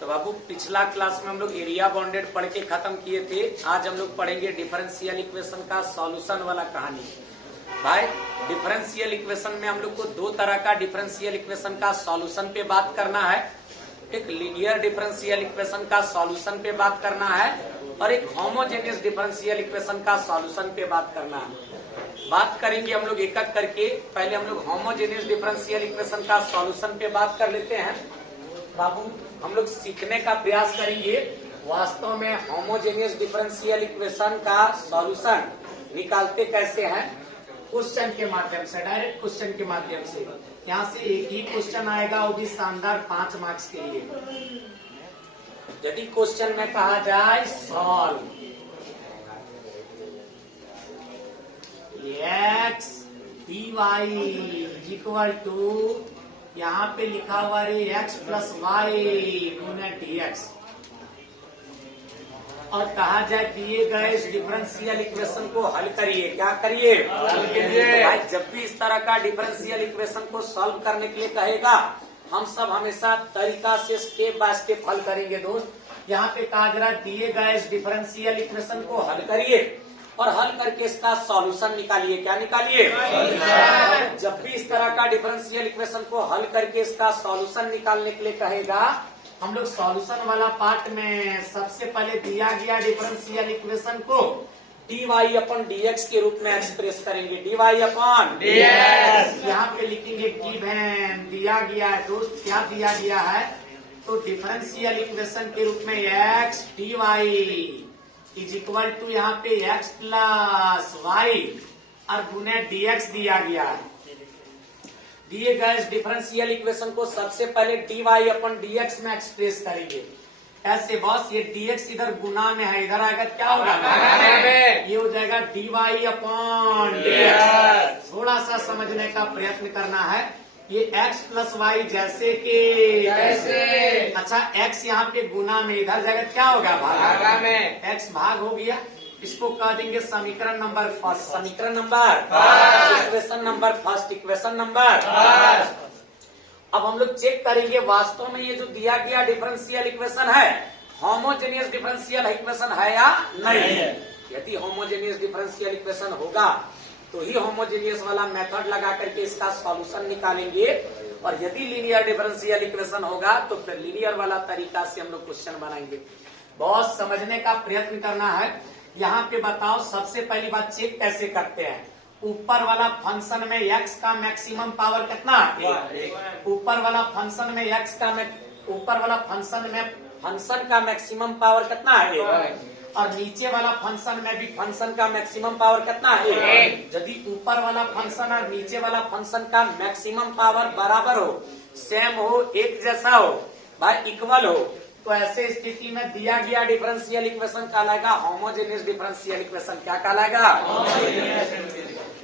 तो बाबू पिछला क्लास में हम लोग एरिया बाउंडेड पढ़ के खत्म किए थे। आज हम लोग पढ़ेंगे डिफरेंशियल इक्वेशन का सॉल्यूशन वाला कहानी। भाई डिफरेंशियल इक्वेशन में हम लोग को दो तरह का डिफरेंशियल इक्वेशन का सॉल्यूशन पे बात करना है। एक लीनियर डिफरेंशियल इक्वेशन का सॉल्यूशन पे बात करना है और एक होमोजेनियस डिफरेंशियल इक्वेशन का सॉल्यूशन पे बात करना है। बात करेंगे हम लोग एक एक करके। पहले हम लोग होमोजेनियस डिफरेंशियल इक्वेशन का सॉल्यूशन पे बात कर लेते हैं। बाबू हम लोग सीखने का प्रयास करेंगे वास्तव में होमोजेनियस डिफरेंशियल इक्वेशन का सॉल्यूशन निकालते कैसे हैं। क्वेश्चन के माध्यम से, डायरेक्ट क्वेश्चन के माध्यम से। यहाँ से एक ही क्वेश्चन आएगा, वो भी शानदार 5 मार्क्स के लिए। यदि क्वेश्चन में कहा जाए solve x dy equal to, यहाँ पे लिखा हुआ है x प्लस वाई गुना dx, और कहा जाए दिए गए इस डिफरेंशियल इक्वेशन को हल करिए। क्या करिए? हल कीजिए। भाई जब भी इस तरह का डिफरेंशियल इक्वेशन को सॉल्व करने के लिए कहेगा, हम सब हमेशा तरीका से स्टेप बाय स्टेप हल करेंगे दोस्त। यहाँ पे कहा जा रहा है दिए गए इस डिफरेंशियल इक्वेशन को हल करिए और हल करके इसका सॉल्यूशन निकालिए। क्या निकालिए? जब भी इस तरह का डिफरेंशियल इक्वेशन को हल करके इसका सॉल्यूशन निकालने के लिए कहेगा, हम लोग सॉल्यूशन वाला पार्ट में सबसे पहले दिया गया डिफरेंशियल इक्वेशन को dy अपन dx के रूप में एक्सप्रेस करेंगे। dy अपन dx यहाँ पे लिखेंगे गिवन दिया गया है दोस्त। क्या दिया गया है? तो डिफरेंशियल इक्वेशन के रूप में x dy is equal to यहाँ पे x प्लस वाई और गुने dx दिया गया है। दिए गए इस डिफरेंशियल इक्वेशन को सबसे पहले dy अपन dx में एक्सप्रेस करेंगे। ऐसे बॉस ये dx इधर गुना में है, इधर आएगा क्या होगा? ये हो जाएगा dy अपन dx। थोड़ा सा समझने का प्रयत्न करना है। ये x प्लस वाई जैसे कि कैसे? अच्छा x यहाँ पे गुना में, इधर जाएगा क्या होगा? भाग में। x भाग हो गया, इसको कह देंगे समीकरण नंबर फर्स्ट। समीकरण number first, equation number first, equation number first. अब हम लोग चेक करेंगे वास्तव में ये जो दिया गया डिफरेंशियल इक्वेशन है होमोजेनियस डिफरेंशियल इक्वेशन है या नहीं। यदि होमोजेनियस डिफरेंशियल इक्वेशन होगा तो ही होमोजेनियस वाला मेथड लगा करके इसका सॉल्यूशन निकालेंगे, और यदि लीनियर डिफरेंशियल इक्वेशन होगा तो फिर लीनियर वाला तरीका से हम लोग क्वेश्चन बनाएंगे। बहुत समझने का प्रयत्न करना है। यहाँ पे बताओ सबसे पहली बात चेक कैसे करते हैं। ऊपर वाला फंक्शन में x का मैक्सिमम पावर कितना है? ऊपर वाला फंक्शन में x का ऊपर वाला फंक्शन में फंक्शन का मैक्सिमम पावर कितना है? और नीचे वाला फंक्शन में भी फंक्शन का मैक्सिमम पावर कितना है? यदि ऊपर वाला फंक्शन और नीचे वाला फंक्शन का मैक्सिमम पावर बराबर हो, सेम हो, एक जैसा हो, भाई इक्वल हो, तो ऐसे स्थिति में दिया गया डिफरेंशियल इक्वेशन कहलाएगा होमोजेनियस डिफरेंशियल इक्वेशन। क्या कहलाएगा?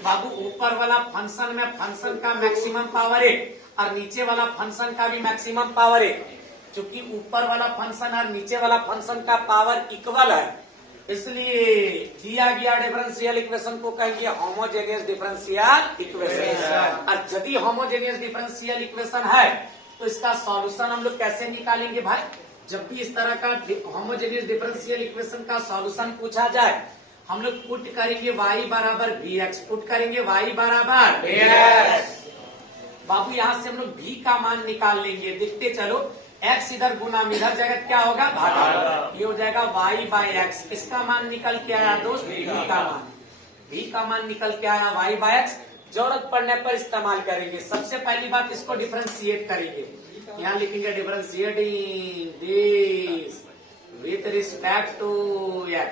बाबू ऊपर वाला फंक्शन में फंक्शन का मैक्सिमम पावर है और नीचे वाला फंक्शन का भी मैक्सिमम पावर है। चूंकि ऊपर वाला फंक्शन और नीचे वाला फंक्शन का पावर इक्वल है, इसलिए दिया गया डिफरेंशियल इक्वेशन को कहेंगे होमोजेनियस डिफरेंशियल इक्वेशन। और यदि होमोजेनियस डिफरेंशियल इक्वेशन है तो इसका सॉल्यूशन हम लोग कैसे निकालेंगे? भाई जब भी इस तरह का होमोजेनियस डिफरेंशियल इक्वेशन का सॉल्यूशन पूछा जाए, हम लोग पुट करेंगे y बराबर vx, पुट करेंगे y बराबर vx। बाबू यहाँ से हम लोग v का मान निकाल लेंगे। देखते चलो, x इधर गुना में, इधर जगह क्या होगा? भागा। ये हो जाएगा y बाय x। इसका मान निकल के आया दोस्त v का मान। v का मान निकल के आया y बाय x। जरूरत पड़ने पर इस्तेमाल करेंगे। सबसे पहली बात इसको डिफरेंशिएट करेंगे। यहाँ लिखेंगे differentiating this with respect to x।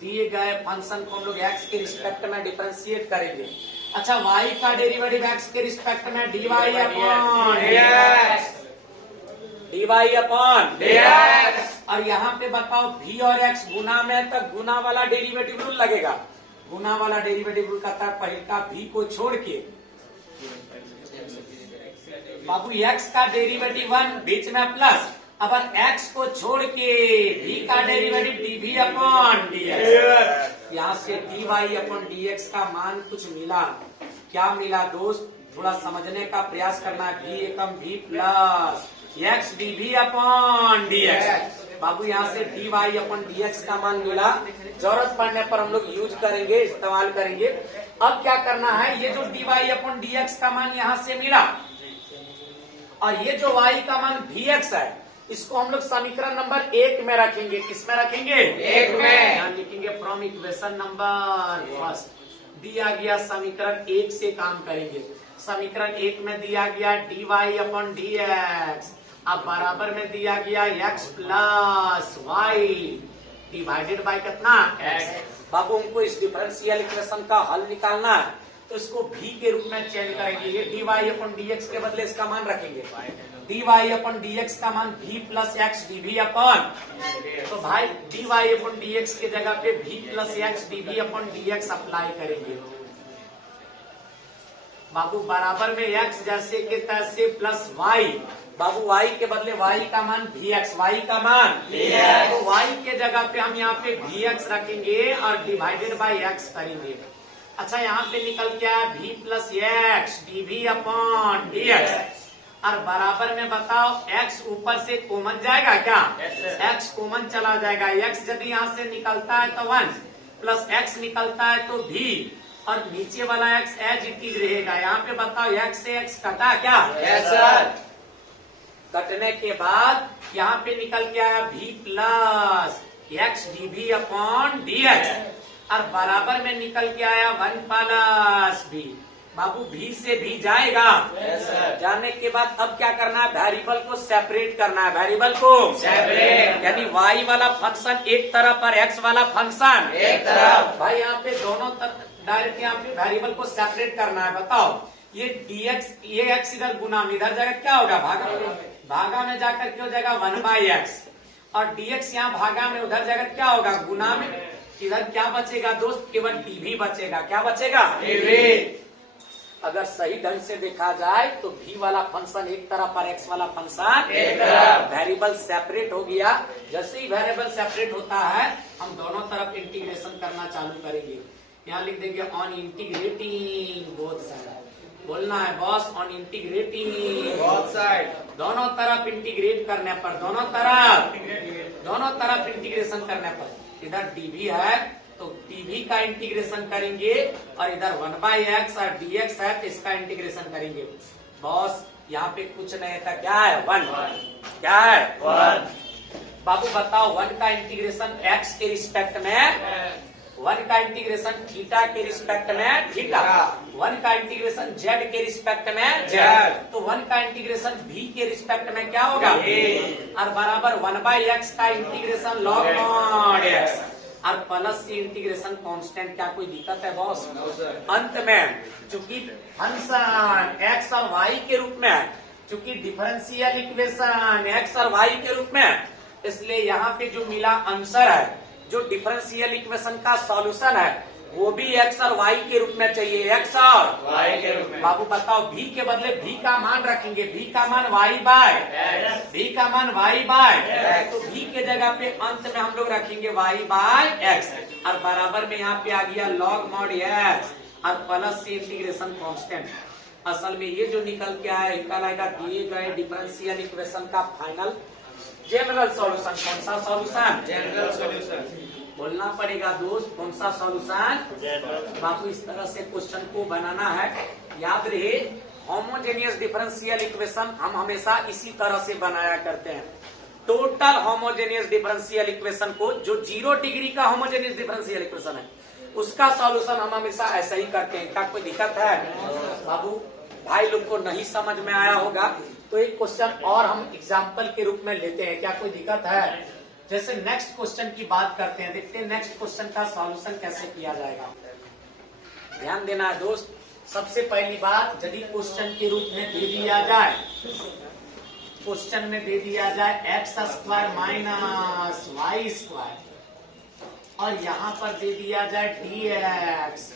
दिए गए फंक्शन को हम लोग x के रिस्पेक्ट में डिफरेंशिएट करेंगे। अच्छा, y का डेरिवेटिव x के रिस्पेक्ट में dy अपॉन dx। और यहाँ पे बताओ v और x गुना में, तो गुना वाला डेरिवेटिव रूल लगेगा। गुना वाला डेरिवेटिव रूल कहता है पहले का v को छोड़ के बाबू x का डेरिवेटिव 1 बीच में प्लस, अब x को छोड़ के v का डेरिवेटिव dv अपॉन dx। यहाँ से dy अपॉन dx का मान कुछ मिला। क्या मिला दोस्त? थोड़ा समझने का प्रयास करना। v एकम v plus x dv upon dx. बाबू यहाँ से dy अपॉन dx का मान मिला, जरूरत पड़ने पर हम लोग यूज करेंगे, इस्तेमाल करेंगे। अब क्या करना है, ये जो dy अपॉन dx का मान यहाँ से मिला और ये जो y का मान vx है, इसको हम लोग समीकरण नंबर 1 में रखेंगे। किसमें रखेंगे? 1 में। यहाँ लिखेंगे फ्रॉम इक्वेशन नंबर फर्स्ट। दिया गया समीकरण 1 से काम करेंगे। समीकरण 1 में दिया गया dy अपॉन dx, अब बराबर में दिया गया x plus y divided by कितना? x। बाबू हमको इस डिफरेंशियल इक्वेशन का हल निकालना है, तो इसको v के रूप में चेंज करेंगे। ये dy अपॉन dx के बदले इसका मान रखेंगे। dy अपॉन dx का मान v plus x dv upon, तो भाई dy अपॉन dx के जगह पे v plus x dv upon dx apply करेंगे। बाबू बराबर में x जैसे के तैसे प्लस y, बाबू y के बदले y का मान vx, y का मान vx, तो y के जगह पे हम यहाँ पे vx रखेंगे और डिवाइडेड बाय x करेंगे। अच्छा यहाँ पे निकल गया v plus x dv upon dx, और बराबर में बताओ x ऊपर से कॉमन जाएगा क्या? x कॉमन चला जाएगा। x यदि यहाँ से निकलता है तो 1 प्लस x निकलता है तो v, और नीचे वाला x एज इट इज रहेगा। यहाँ पे बताओ x से x कटा क्या? Yes sir. कटने के बाद यहाँ पे निकल के आया v plus x dv upon dx, और बराबर में निकल के आया 1 प्लस v। बाबू v से v जाएगा। Yes sir. जाने के बाद अब क्या करना है, वेरिएबल को सेपरेट करना है। वेरिएबल को सेपरेट, यानी y वाला फंक्शन एक तरफ और x वाला फंक्शन एक तरफ। भाई यहाँ पे दोनों तरफ डायरेक्ट यहाँ पे वेरिएबल को सेपरेट करना है। बताओ ये dx, ये x इधर गुना में इधर जाकर क्या होगा? भागा। भागा में जाकर क्या हो जाएगा? 1/x, और dx यहाँ भागा में उधर जाकर क्या होगा? गुना में। इधर क्या बचेगा दोस्त? केवल dv बचेगा। क्या बचेगा? dv। अगर सही ढंग से देखा जाए तो v वाला फंक्शन एक तरफ और x वाला फंक्शन एक तरफ। वेरिएबल सेपरेट हो गया। जैसे ही वेरिएबल सेपरेट होता है हम दोनों तरफ इंटीग्रेशन करना चालू करेंगे। यहाँ लिख देंगे ऑन इंटीग्रेटिंग बोथ साइड। बोलना है boss, on integrating both side. दोनों तरफ इंटीग्रेट करने पर, दोनों तरफ इंटीग्रेशन करने पर इधर dv है तो dv का इंटीग्रेशन करेंगे, और इधर 1/x और dx है तो इसका इंटीग्रेशन करेंगे। बॉस यहाँ पे कुछ नहीं था, क्या है? 1। क्या है? 1। बाबू बताओ 1 का इंटीग्रेशन x के रिस्पेक्ट में, 1 का इंटीग्रेशन थीटा के रिस्पेक्ट में थीटा, 1 का इंटीग्रेशन z के रिस्पेक्ट में z, तो 1 का इंटीग्रेशन v के रिस्पेक्ट में क्या होगा? और बराबर 1/x का इंटीग्रेशन log mod x, और प्लस से इंटीग्रेशन कांस्टेंट। क्या कोई दिक्कत है बॉस? अंत में चूंकि फंक्शन x और y के रूप में है, चूंकि डिफरेंशियल इक्वेशन x और y के रूप में है, इसलिए यहाँ पे जो मिला आंसर है, जो डिफरेंशियल इक्वेशन का सॉल्यूशन है, वो भी x और y के रूप में चाहिए। x और y के रूप में। बाबू बताओ v के बदले v का मान रखेंगे। v का मान y बाय x। v का मान y बाय x। तो v के जगह पे अंत में हम लोग रखेंगे y बाय x, और बराबर में यहाँ पे आ गया log mod x, और प्लस से इंटीग्रेशन कांस्टेंट। असल में ये जो निकल के आया निकल आएगा दिए गए डिफरेंशियल इक्वेशन का फाइनल जनरल सॉल्यूशन। कौन सा सॉल्यूशन? General solution. बोलना पड़ेगा दोस्त, कौन सा सॉल्यूशन? बाबू इस तरह से क्वेश्चन को बनाना है। याद रहे होमोजेनियस डिफरेंशियल इक्वेशन हम हमेशा इसी तरह से बनाया करते हैं। टोटल होमोजेनियस डिफरेंशियल इक्वेशन को, जो 0 डिग्री का होमोजेनियस डिफरेंशियल इक्वेशन है, उसका सॉल्यूशन हम हमेशा ऐसा ही करते हैं। क्या कोई दिक्कत है? बाबू भाई लोग को नहीं समझ में आया होगा तो एक क्वेश्चन और हम एग्जाम्पल के रूप में लेते हैं। क्या कोई दिक्कत है? जैसे नेक्स्ट क्वेश्चन की बात करते हैं, देखते हैं नेक्स्ट क्वेश्चन का सॉल्यूशन कैसे किया जाएगा। ध्यान देना है दोस्त। सबसे पहली बात, यदि क्वेश्चन के रूप में दे दिया जाए, क्वेश्चन में दे दिया जाए x² माइनस y², और यहाँ पर दे दिया जाए dx,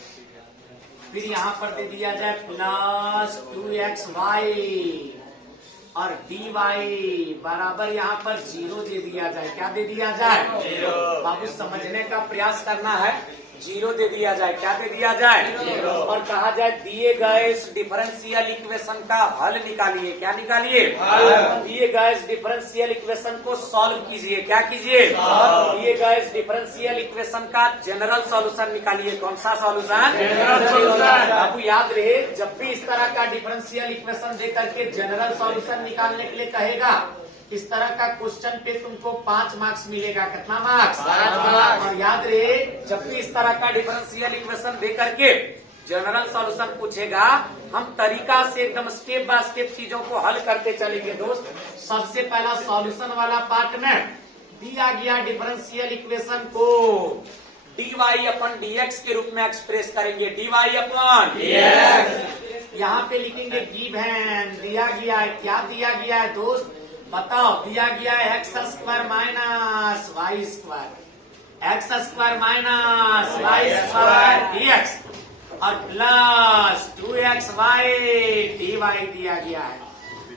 फिर यहाँ पर दे दिया जाए प्लस 2xy, और dy बराबर यहाँ पर 0 दे दिया जाए। क्या दे दिया जाए? 0। बाबू समझने का प्रयास करना है। जीरो दे दिया जाए। क्या दे दिया जाए? और कहा जाए दिए गए इस डिफरेंशियल इक्वेशन का हल निकालिए। क्या निकालिए? दिए गए इस डिफरेंशियल इक्वेशन को सॉल्व कीजिए। क्या कीजिए? दिए गए इस डिफरेंशियल इक्वेशन का जनरल सॉल्यूशन निकालिए। कौन सा सॉल्यूशन? General solution. आपको याद रहे, जब भी इस तरह का डिफरेंशियल इक्वेशन दे करके जनरल सॉल्यूशन निकालने के लिए कहेगा, इस तरह का क्वेश्चन पे तुमको 5 मार्क्स मिलेगा। कितना मार्क्स? 5 मार्क्स। और याद रहे, जब भी इस तरह का डिफरेंशियल इक्वेशन दे करके जनरल सॉल्यूशन पूछेगा, हम तरीका से एकदम स्टेप बाय स्टेप चीजों को हल करते चलेंगे। दोस्त, सबसे पहला सॉल्यूशन वाला पार्ट में दिया गया डिफरेंशियल इक्वेशन को dy अपन dx के रूप में एक्सप्रेस करेंगे। dy अपन dx यहाँ पे लिखेंगे गिवन। दिया गया है, क्या दिया गया है दोस्त? बताओ। दिया गया है x square minus y square, x square minus y square dx और प्लस 2xy dy दिया गया है।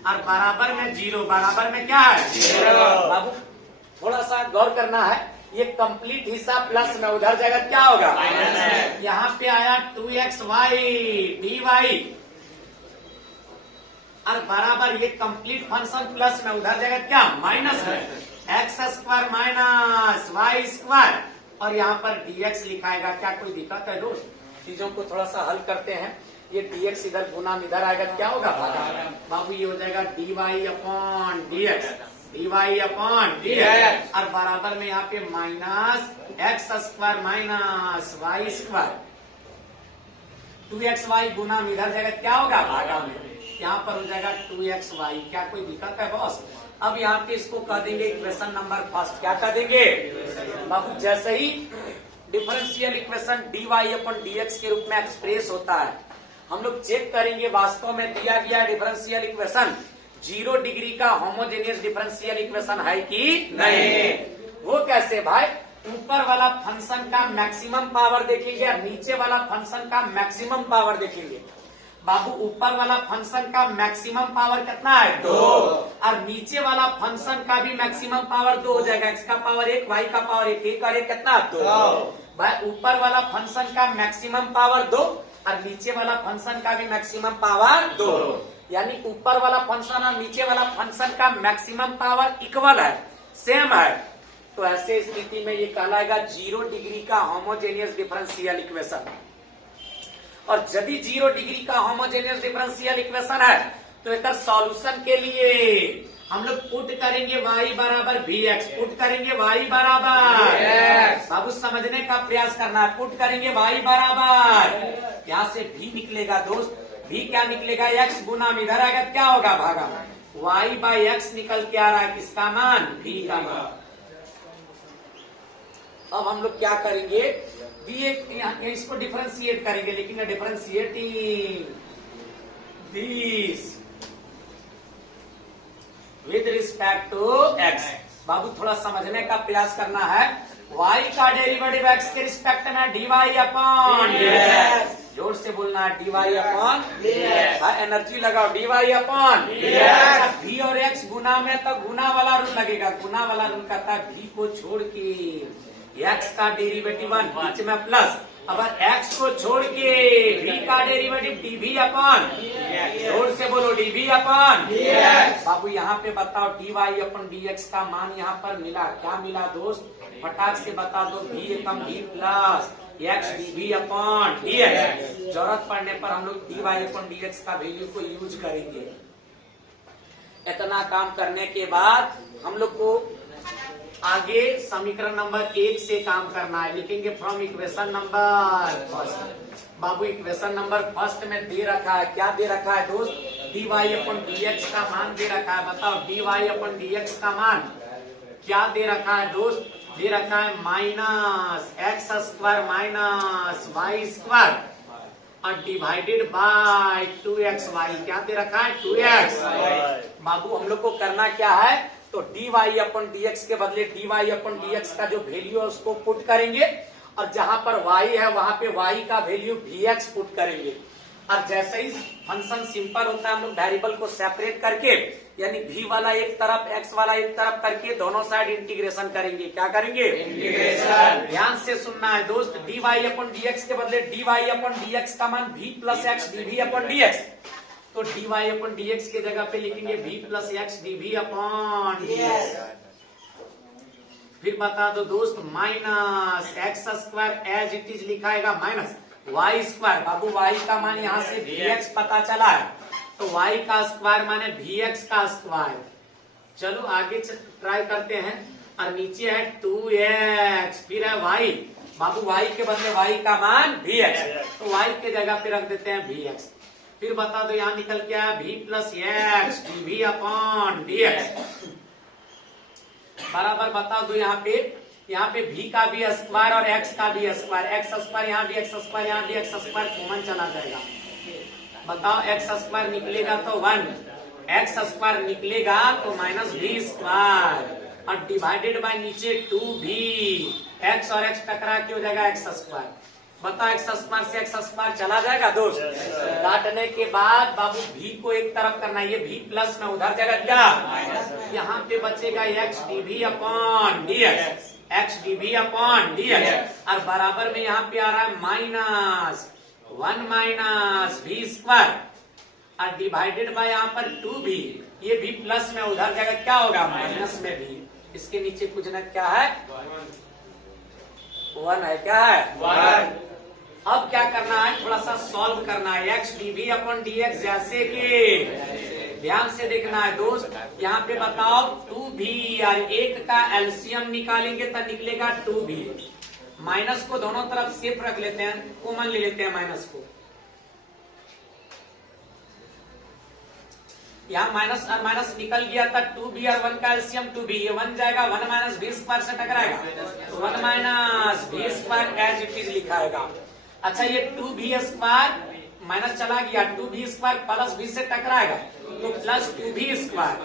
और बराबर में जीरो। बराबर में क्या है? जीरो। बाबू थोड़ा सा गौर करना है, ये कंप्लीट हिसाब प्लस में, उधर जगह क्या होगा? माइनस। यहाँ पे आया 2xy dy और बराबर ये कंप्लीट फंक्शन प्लस में, उधर जगह क्या? माइनस में। X square minus y square और यहाँ पर dx लिखाएगा। क्या कोई दिक्कत है दोस्त? चीजों को थोड़ा सा हल करते हैं। ये dx इधर गुना इधर आएगा, क्या होगा? भागा। बाबू ये हो जाएगा dy upon dx, dy upon dx और बराबर में यहाँ पे minus x square minus y square 2xy गुना इधर जगह क्या होगा? भागा में। यहाँ पर हो जाएगा 2xy। क्या कोई दिक्कत है बॉस? अब यहाँ पे इसको कह देंगे इक्वेशन नंबर फर्स्ट। क्या कह देंगे बाबू? जैसे ही डिफरेंशियल इक्वेशन dy अपन dx के रूप में एक्सप्रेस होता है, हम लोग चेक करेंगे वास्तव में दिया गया डिफरेंशियल इक्वेशन 0 डिग्री का होमोजेनियस डिफरेंशियल इक्वेशन है कि नहीं। वो कैसे भाई? ऊपर वाला फंक्शन का मैक्सिमम पावर देखेंगे और नीचे वाला फंक्शन का मैक्सिमम पावर देखेंगे। बाबू ऊपर वाला फंक्शन का मैक्सिमम पावर कितना है? 2 और नीचे वाला फंक्शन का भी मैक्सिमम पावर 2 हो जाएगा। एक्स का पावर 1, वाई का पावर 1, एक और एक कितना? 2। भाई ऊपर वाला फंक्शन का मैक्सिमम पावर 2 और नीचे वाला फंक्शन का भी मैक्सिमम पावर 2, यानी ऊपर वाला फंक्शन और नीचे वाला फंक्शन का मैक्सिमम पावर इक्वल है, सेम है। तो ऐसे स्थिति में ये कहलाएगा 0 डिग्री का होमोजेनियस डिफरेंशियल इक्वेशन। और यदि 0 डिग्री का होमोजेनियस डिफरेंशियल इक्वेशन है तो इसका सॉल्यूशन के लिए हम लोग पुट करेंगे y बराबर vx। पुट करेंगे y बराबर बाबू समझने का प्रयास करना है। पुट करेंगे y बराबर, यहाँ से v निकलेगा दोस्त। v क्या निकलेगा? x गुना इधर आएगा, क्या होगा? भागा। y बाई एक्स निकल के आ रहा है, किसका मान? v का मान। अब हम लोग क्या करेंगे? इसको डिफरेंशिएट करेंगे, लेकिन differentiating this with respect to x। बाबू थोड़ा समझने का प्रयास करना है। y का डेरिवेटिव x के रिस्पेक्ट में dy अपॉन dx। जोर से बोलना है, dy अपॉन dx। एनर्जी लगाओ, dy अपॉन dx। v और x गुना में तो गुना वाला रूल लगेगा। गुना वाला रूल कहता है v को छोड़ के x का डेरिवेटिव 1, बीच में प्लस। अगर x को छोड़ के v का डेरिवेटिव dv अपॉन, जोर से बोलो dv अपॉन dx। बाबू यहाँ पे बताओ dy अपॉन dx का मान यहाँ पर मिला, क्या मिला दोस्त? फटाक से बता दो। v एकम v plus x dv upon dx। जरूरत पड़ने पर हम लोग dy अपॉन dx का वैल्यू को यूज करेंगे। इतना काम करने के बाद हम लोग को आगे समीकरण नंबर 1 से काम करना है। लिखेंगे from equation number first. Babu equation number first में दे रखा है, क्या दे रखा है दोस्त? dy अपन dx का मान दे रखा है। बताओ dy अपन dx का मान क्या दे रखा है दोस्त? दे रखा है minus x square minus y square और डिवाइडेड बाय 2xy। क्या दे रखा है? 2x। बाबू हम लोग को करना क्या है? तो dy अपन dx के बदले dy अपन dx का जो वैल्यू है उसको पुट करेंगे और जहां पर y है वहां पे y का वैल्यू vx पुट करेंगे। और जैसे ही फंक्शन सिंपल होता है हम लोग वेरिएबल को सेपरेट करके यानी v वाला एक तरफ x वाला एक तरफ करके दोनों साइड इंटीग्रेशन करेंगे। क्या करेंगे? इंटीग्रेशन। ध्यान से सुनना है दोस्त। dy अपॉन dx के बदले dy अपॉन dx का मान v plus x dv upon dx, तो dy अपॉन dx के जगह पे लिखेंगे v plus x dv upon dx। फिर बता दो दोस्त minus x square as it is लिखाएगा माइनस वाई स्क्वायर। बाबू वाई का मान यहाँ से vx पता चला है, तो y का स्क्वायर माने vx का स्क्वायर। चलो आगे ट्राई करते हैं। और नीचे है 2x, फिर है y। बाबू y के बदले y का मान vx, तो y के जगह पे रख देते हैं vx। फिर बता दो यहाँ निकल के आया v plus x dv upon dx बराबर बता दो यहाँ पे v का भी स्क्वायर और x का भी स्क्वायर, एक्स स्क्वायर यहाँ भी एक्स स्क्वायर यहाँ भी एक्स स्क्वायर कॉमन चला जाएगा। बताओ एक्स स्क्वायर निकलेगा तो 1, एक्स स्क्वायर निकलेगा तो माइनस v स्क्वायर और डिवाइडेड बाय नीचे 2v। एक्स और एक्स टकरा के हो जाएगा एक्स स्क्वायर। बताओ एक्स स्क्वायर से एक्स स्क्वायर चला जाएगा दोस्त। काटने के बाद बाबू v को एक तरफ करना है, ये v प्लस में उधर जाएगा क्या? यहाँ पे बचेगा x dv upon dx, x dv upon dx और बराबर में यहाँ पे आ रहा है माइनस 1 माइनस v स्क्वायर और डिवाइडेड बाय यहाँ पर 2v। ये v प्लस में उधर जाएगा क्या होगा? माइनस में v। इसके नीचे कुछ ना क्या है? 1 है। क्या है? 1। अब क्या करना है? थोड़ा सा सॉल्व करना है। एक्स dv अपॉन dx जैसे कि ध्यान से देखना है दोस्त। यहाँ पे बताओ 2v और एक का एलसीएम निकालेंगे तो निकलेगा 2v। माइनस को दोनों तरफ सेफ रख लेते हैं, कॉमन ले लेते हैं माइनस को। यहाँ माइनस और माइनस निकल गया था, 2b और 1 का एलसीएम 2b, ये 1 जाएगा 1 माइनस v स्क्वायर से टकराएगा, तो 1 minus v square as it is लिखाएगा। अच्छा ये 2v स्क्वायर माइनस चला गया, 2v स्क्वायर प्लस v से टकराएगा तो प्लस 2v स्क्वायर।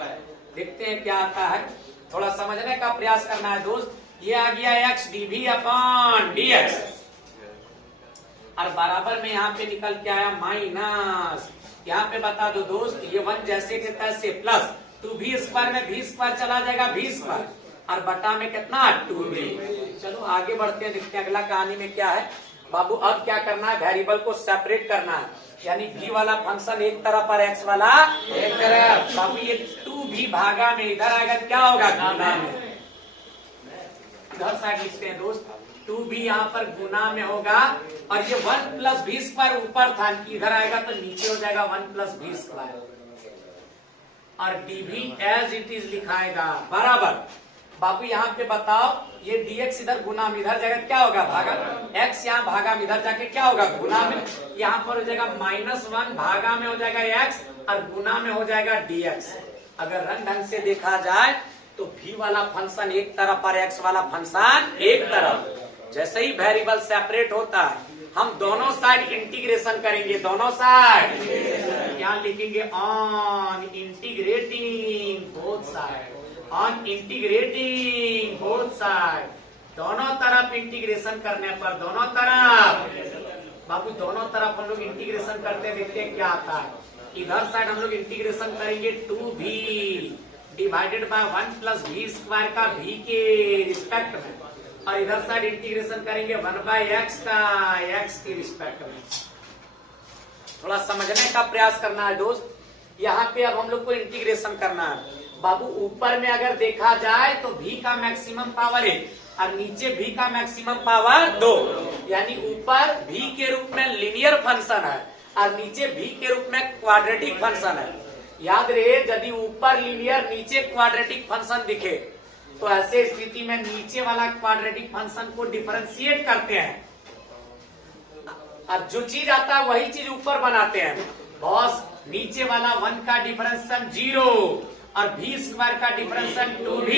देखते हैं क्या आता है, थोड़ा समझने का प्रयास करना है दोस्त। ये आ गया एक्स dv अपॉन dx और बराबर में यहाँ पे निकल के आया माइनस। यहाँ पे बता दो दोस्त, ये 1 जैसे के तैसे प्लस 2v स्क्वायर में v स्क्वायर चला जाएगा v स्क्वायर और बटा में कितना 2v। चलो आगे बढ़ते हैं, देखते हैं अगला कहानी में क्या है। बाबू अब क्या करना है? वेरिएबल को सेपरेट करना है, यानी v वाला फंक्शन एक तरफ और x वाला एक तरफ। बाबू ये 2v भागा में इधर आएगा क्या होगा? गुना में। इधर साइड लिखते हैं दोस्त, 2v यहाँ पर गुना में होगा और ये 1 प्लस v स्क्वायर ऊपर था, इधर आएगा तो नीचे हो जाएगा 1 प्लस v स्क्वायर और dv एज इट इज लिखाएगा बराबर। बाबू यहाँ पे बताओ, ये dx इधर गुना में, इधर जाएगा क्या होगा? भागा। x यहाँ भागा में, इधर जाके क्या होगा? गुना में। यहाँ पर हो जाएगा -1 भागा में हो जाएगा x और गुना में हो जाएगा dx। अगर रंग ढंग से देखा जाए तो v वाला फंक्शन एक तरफ और x वाला फंक्शन एक तरफ। जैसे ही वेरिएबल सेपरेट होता है हम दोनों साइड इंटीग्रेशन करेंगे, दोनों साइड यहाँ लिखेंगे on integrating both side, on integrating both side. दोनों तरफ इंटीग्रेशन करने पर, दोनों तरफ बाबू दोनों तरफ हम लोग इंटीग्रेशन करते हैं, देखते हैं क्या आता है। इधर साइड हम लोग इंटीग्रेशन करेंगे 2v divided by 1 plus v square का v के रिस्पेक्ट में और इधर साइड इंटीग्रेशन करेंगे 1 बाय x का x के रिस्पेक्ट में। थोड़ा समझने का प्रयास करना है दोस्त। यहाँ पे अब हम लोग को इंटीग्रेशन करना है। बाबू ऊपर में अगर देखा जाए तो v का मैक्सिमम पावर 1 और नीचे v का मैक्सिमम पावर 2, यानी ऊपर v के रूप में लिनियर फंक्शन है और नीचे v के रूप में क्वाड्रेटिक फंक्शन है। याद रहे, यदि ऊपर लीनियर नीचे क्वाड्रेटिक फंक्शन दिखे तो ऐसे स्थिति में नीचे वाला क्वाड्रेटिक फंक्शन को डिफरेंशिएट करते हैं और जो चीज आता है वही चीज ऊपर बनाते हैं। बॉस नीचे वाला 1 का डिफरेंशिएशन 0 और v स्क्वायर का डिफरेंशिएशन 2v,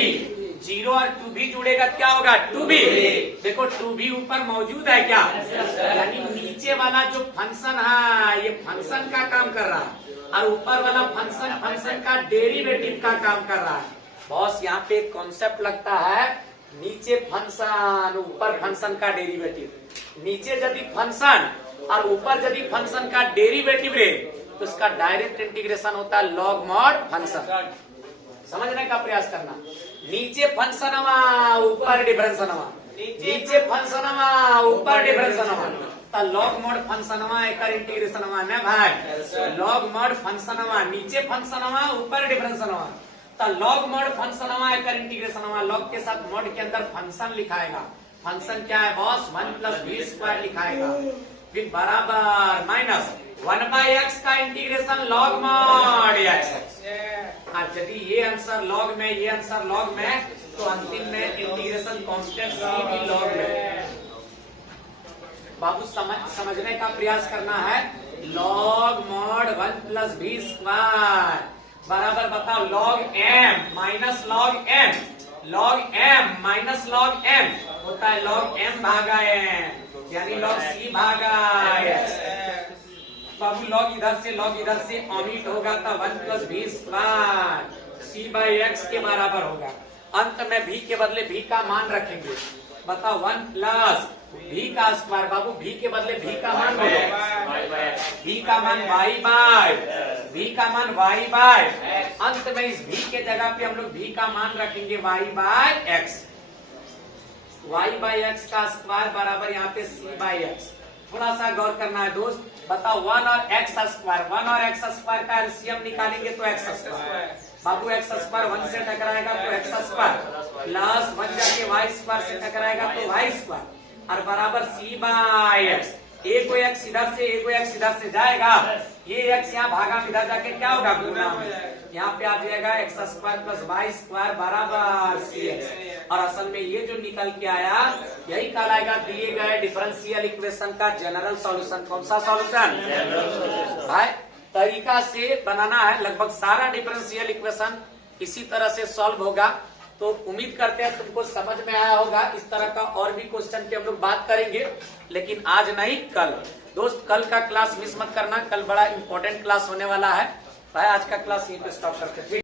0 और 2v जुड़ेगा क्या होगा? 2v। देखो 2v ऊपर मौजूद है क्या? यानी नीचे वाला जो फंक्शन है ये फंक्शन का काम कर रहा है और ऊपर वाला फंक्शन का डेरिवेटिव का काम कर रहा है। बॉस यहाँ पे एक कॉन्सेप्ट लगता है, नीचे फंक्शन ऊपर फंक्शन का डेरिवेटिव। नीचे यदि फंक्शन और ऊपर यदि फंक्शन का डेरिवेटिव रहे तो इसका डायरेक्ट इंटीग्रेशन होता है लॉग मॉड फंक्शन। समझने का प्रयास करना। नीचे फंक्शन ऊपर डिफरेंशन, नीचे फंक्शन ऊपर डिफरेंशन, लॉग मॉड फंक्शन एक इंटीग्रेशन ने भाई लॉग मॉड फंक्शन नीचे फंक्शन ऊपर डिफरेंशन, लॉग मॉड फंक्शन एक इंटीग्रेशन, लॉग के साथ मॉड के अंदर फंक्शन लिखाएगा। फंक्शन क्या है बॉस? 1 + v² लिखाएगा, फिर बराबर माइनस 1/x का इंटीग्रेशन लॉग मॉड x। यदि ये आंसर लॉग में, ये आंसर लॉग में, तो अंतिम में इंटीग्रेशन कांस्टेंट सी भी लॉग में। बाबू समझने का प्रयास करना है। लॉग मॉड 1 + v² बराबर बताओ log m minus log m, log m minus log m होता है लॉग m भागा n, यानी लॉग c भागा s। बाबू लॉग इधर से ऑमिट होगा तो 1 + v² c/x के बराबर होगा। अंत में v के बदले v का मान रखेंगे। बताओ 1 + v का स्क्वायर। बाबू v के बदले v का मान बोलो, v का मान v का मान y/, अंत में इस v के जगह पे हम लोग v का मान रखेंगे y/x। y/x का स्क्वायर बराबर यहाँ पे c/x। थोड़ा सा गौर करना है दोस्त। बताओ 1 और x स्क्वायर, 1 और x स्क्वायर का एलसीएम निकालेंगे तो x स्क्वायर। बाबू x स्क्वायर 1 से टकराएगा तो x स्क्वायर, प्लस 1 जाके y² से टकराएगा तो y² और बराबर c/x। एक x इधर से, एक x इधर से जाएगा, ये x यहाँ भागा में इधर जाके क्या होगा गुना में, यहाँ पे आ जाएगा x² + y² बराबर cx। और असल में ये जो निकल के आया यही कहलाएगा दिए गए डिफरेंशियल इक्वेशन का जनरल सॉल्यूशन। कौन सा सॉल्यूशन भाई? तरीका से बनाना है। लगभग सारा डिफरेंशियल इक्वेशन इसी तरह से सॉल्व होगा। तो उम्मीद करते हैं तुमको समझ में आया होगा। इस तरह का और भी क्वेश्चन की हम लोग बात करेंगे, लेकिन आज नहीं कल। दोस्त कल का क्लास मिस मत करना, कल बड़ा इंपॉर्टेंट क्लास होने वाला है भाई। आज का क्लास यहीं पे स्टॉप करते हैं।